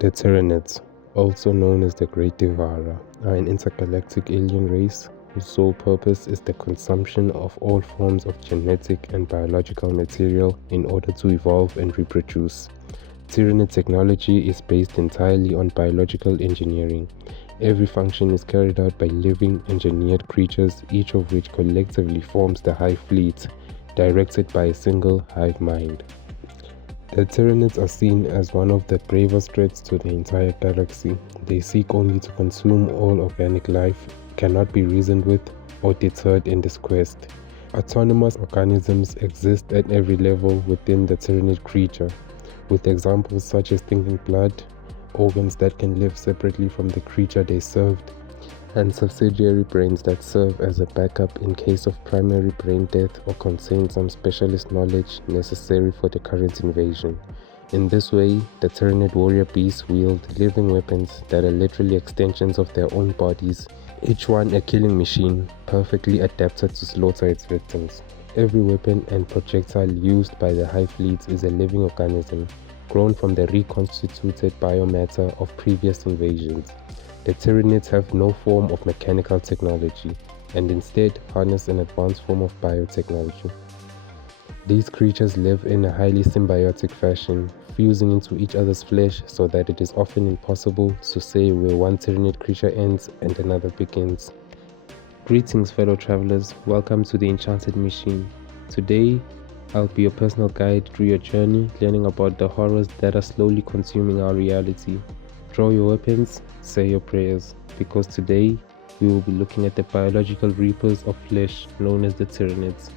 The Tyranids, also known as the Great Devourer, are an intergalactic alien race whose sole purpose is the consumption of all forms of genetic and biological material in order to evolve and reproduce. Tyranid technology is based entirely on biological engineering. Every function is carried out by living, engineered creatures, each of which collectively forms the Hive Fleet, directed by a single hive mind. The Tyranids are seen as one of the gravest threats to the entire galaxy. They seek only to consume all organic life, cannot be reasoned with or deterred in this quest. Autonomous organisms exist at every level within the Tyranid creature, with examples such as thinking blood, organs that can live separately from the creature they served, and subsidiary brains that serve as a backup in case of primary brain death or contain some specialist knowledge necessary for the current invasion. In this way, the Tyranid warrior beasts wield living weapons that are literally extensions of their own bodies, each one a killing machine, perfectly adapted to slaughter its victims. Every weapon and projectile used by the Hive Fleet is a living organism, grown from the reconstituted biomatter of previous invasions. The Tyranids have no form of mechanical technology, and instead harness an advanced form of biotechnology. These creatures live in a highly symbiotic fashion, fusing into each other's flesh so that it is often impossible to say where one Tyranid creature ends and another begins. Greetings fellow travelers, welcome to the Enchanted Machine. Today, I'll be your personal guide through your journey, learning about the horrors that are slowly consuming our reality. Draw your weapons, say your prayers, because today we will be looking at the biological reapers of flesh known as the Tyranids.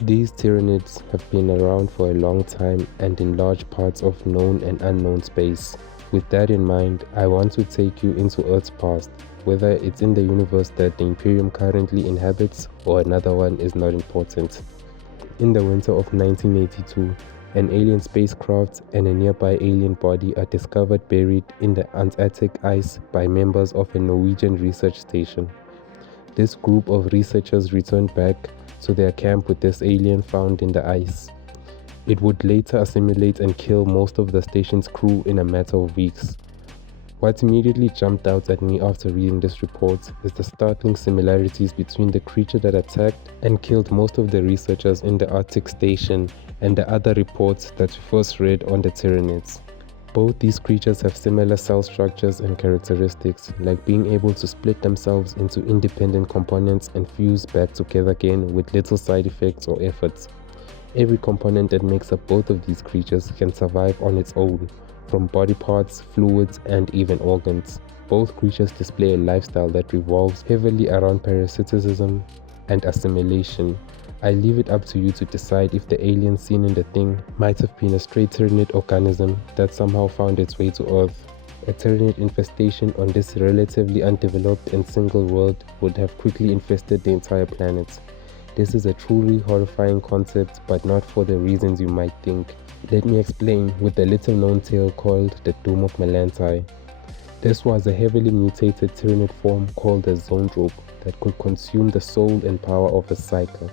These Tyranids have been around for a long time and in large parts of known and unknown space. With that in mind, I want to take you into Earth's past, whether it's in the universe that the Imperium currently inhabits or another one is not important. In the winter of 1982, an alien spacecraft and a nearby alien body are discovered buried in the Antarctic ice by members of a Norwegian research station. This group of researchers returned back to their camp with this alien found in the ice. It would later assimilate and kill most of the station's crew in a matter of weeks. What immediately jumped out at me after reading this report is the startling similarities between the creature that attacked and killed most of the researchers in the Arctic station and the other reports that we first read on the Tyranids. Both these creatures have similar cell structures and characteristics, like being able to split themselves into independent components and fuse back together again with little side effects or efforts. Every component that makes up both of these creatures can survive on its own, from body parts, fluids, and even organs. Both creatures display a lifestyle that revolves heavily around parasitism and assimilation. I leave it up to you to decide if the alien seen in the thing might have been a stray Tyranid organism that somehow found its way to Earth. A Tyranid infestation on this relatively undeveloped and single world would have quickly infested the entire planet. This is a truly horrifying concept, but not for the reasons you might think. Let me explain with the little known tale called the Doom of Melanti. This was a heavily mutated Tyranid form called a zoanthrope that could consume the soul and power of a psyker.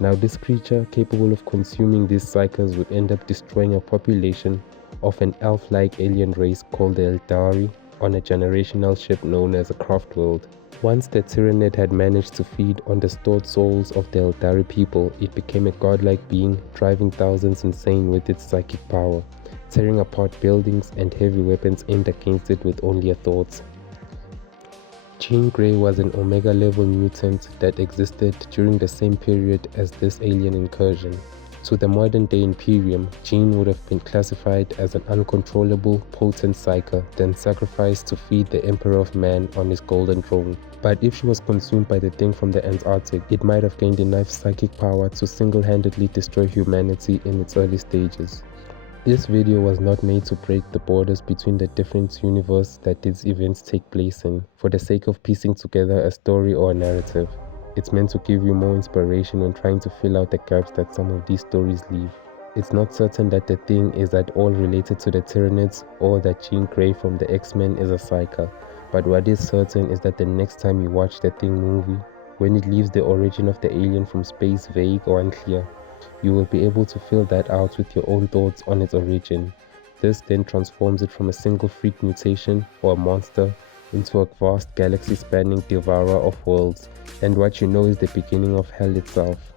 Now this creature capable of consuming these psykers would end up destroying a population of an elf-like alien race called the Eldari on a generational ship known as a craft world. Once the Tyranid had managed to feed on the stored souls of the Eldari people, it became a godlike being, driving thousands insane with its psychic power, tearing apart buildings and heavy weapons aimed against it with only a thought. Jean Grey was an Omega-level mutant that existed during the same period as this alien incursion. To the modern-day Imperium, Jean would have been classified as an uncontrollable, potent psyker, then sacrificed to feed the Emperor of Man on his golden throne. But if she was consumed by the thing from the Antarctic, it might have gained enough psychic power to single-handedly destroy humanity in its early stages. This video was not made to break the borders between the different universes that these events take place in, for the sake of piecing together a story or a narrative. It's meant to give you more inspiration when trying to fill out the gaps that some of these stories leave. It's not certain that the thing is at all related to the Tyranids or that Jean Grey from the X-Men is a psyker, but what is certain is that the next time you watch the Thing movie, when it leaves the origin of the alien from space vague or unclear, You will be able to fill that out with your own thoughts on its origin. This then transforms it from a single freak mutation or a monster into a vast galaxy-spanning devourer of worlds, and what you know is the beginning of hell itself.